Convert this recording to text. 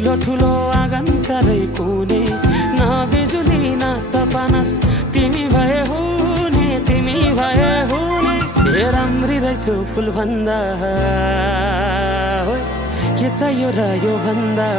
एक्लो ठुलो आँगन चारै कुने न बिजुली न त पानस तिमी भए हुने तिमी भए हुने हे राम्री रहेछौ फुल भन्दा के चाहियो र यो भन्दा